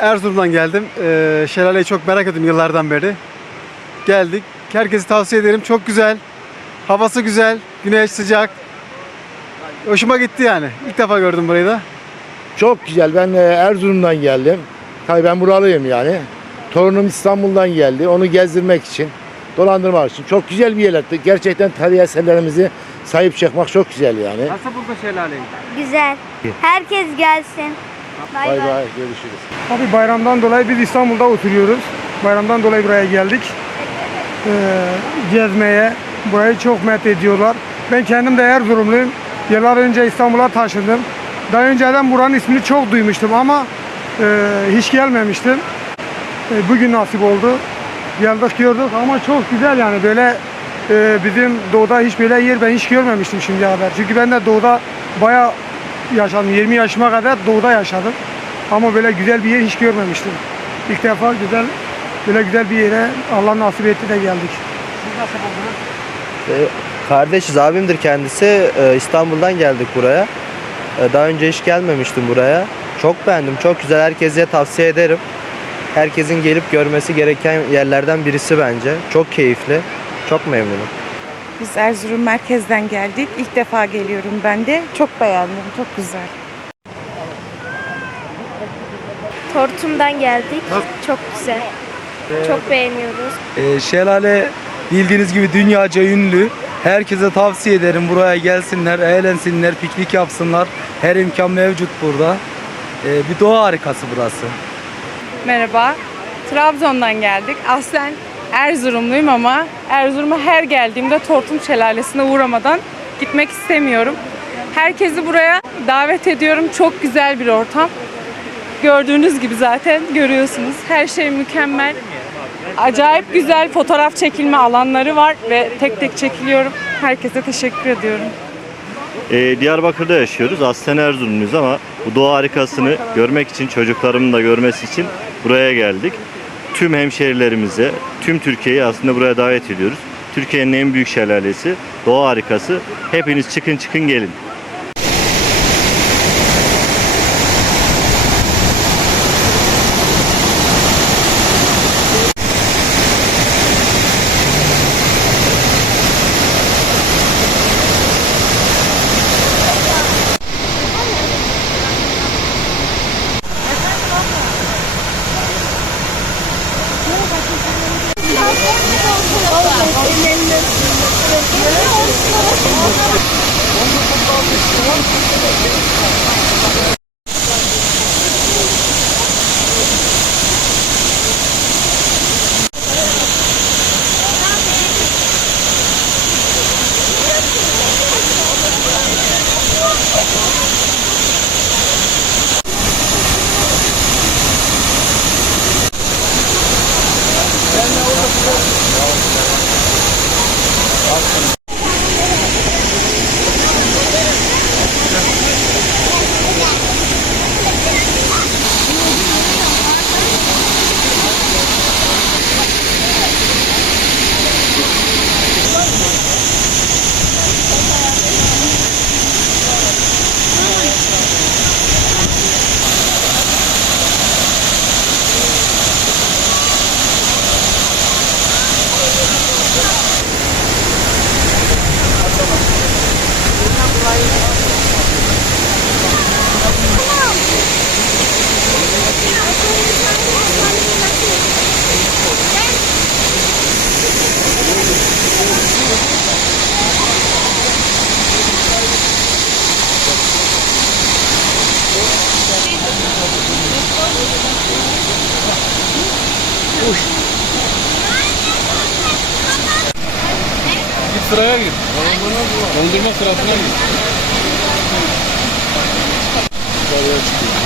Erzurum'dan geldim. Ee, şelaleyi çok merak ettim yıllardan beri. Geldik. Herkese tavsiye ederim. Çok güzel. Havası güzel. Güneş sıcak. Hoşuma gitti yani. İlk defa gördüm burayı da. Çok güzel. Ben e, Erzurum'dan geldim. Tabii ben buralıyım yani. Torunum İstanbul'dan geldi. Onu gezdirmek için, dolandırmak için. Çok güzel bir yer. Gerçekten tarihi eserlerimizi sahip çıkmak çok güzel yani. Nasıl buldun şelaleyi? Güzel. Herkes gelsin. Bay Bay. Görüşürüz. Abi bayramdan dolayı biz İstanbul'da oturuyoruz. Bayramdan dolayı buraya geldik. Ee, gezmeye. Burayı çok met ediyorlar. Ben kendim de Erzurumluyum. Yıllar önce İstanbul'a taşındım. Daha önceden buranın ismini çok duymuştum ama e, hiç gelmemiştim. E, bugün nasip oldu. Geldik gördük ama çok güzel yani böyle e, bizim doğuda hiç böyle yer ben hiç görmemiştim şimdiye kadar. Çünkü ben de doğuda bayağı yaşadım. 20 yaşıma kadar doğuda yaşadım. Ama böyle güzel bir yer hiç görmemiştim. İlk defa güzel, böyle güzel bir yere Allah nasip etti de geldik. Ee, Kardeşiz abimdir kendisi. Ee, İstanbul'dan geldik buraya. Ee, Daha önce hiç gelmemiştim buraya. Çok beğendim. Çok güzel. Herkese tavsiye ederim. Herkesin gelip görmesi gereken yerlerden birisi bence. Çok keyifli. Çok memnunum. Biz Erzurum merkezden geldik. İlk defa geliyorum ben de. Çok beğendim. Çok güzel. Tortum'dan geldik. Çok güzel. Çok beğeniyoruz. Ee, şelale bildiğiniz gibi dünyaca ünlü. Herkese tavsiye ederim buraya gelsinler, eğlensinler, piknik yapsınlar. Her imkan mevcut burada. Ee, bir doğa harikası burası. Merhaba. Trabzon'dan geldik. Aslen Erzurumluyum ama Erzurum'a her geldiğimde Tortum Şelalesi'ne uğramadan gitmek istemiyorum. Herkesi buraya davet ediyorum. Çok güzel bir ortam. Gördüğünüz gibi zaten görüyorsunuz. Her şey mükemmel. Acayip güzel fotoğraf çekilme alanları var ve tek tek çekiliyorum. Herkese teşekkür ediyorum. Ee, Diyarbakır'da yaşıyoruz. Aslen Erzurumluyuz ama bu doğa harikasını görmek için, çocuklarımın da görmesi için buraya geldik. Tüm hemşehrilerimize, tüm Türkiye'yi aslında buraya davet ediyoruz. Türkiye'nin en büyük şelalesi, doğa harikası. Hepiniz çıkın çıkın gelin. Автор Git sıraya gir. Dondurma sırasına gir. Yukarıya çıkıyor.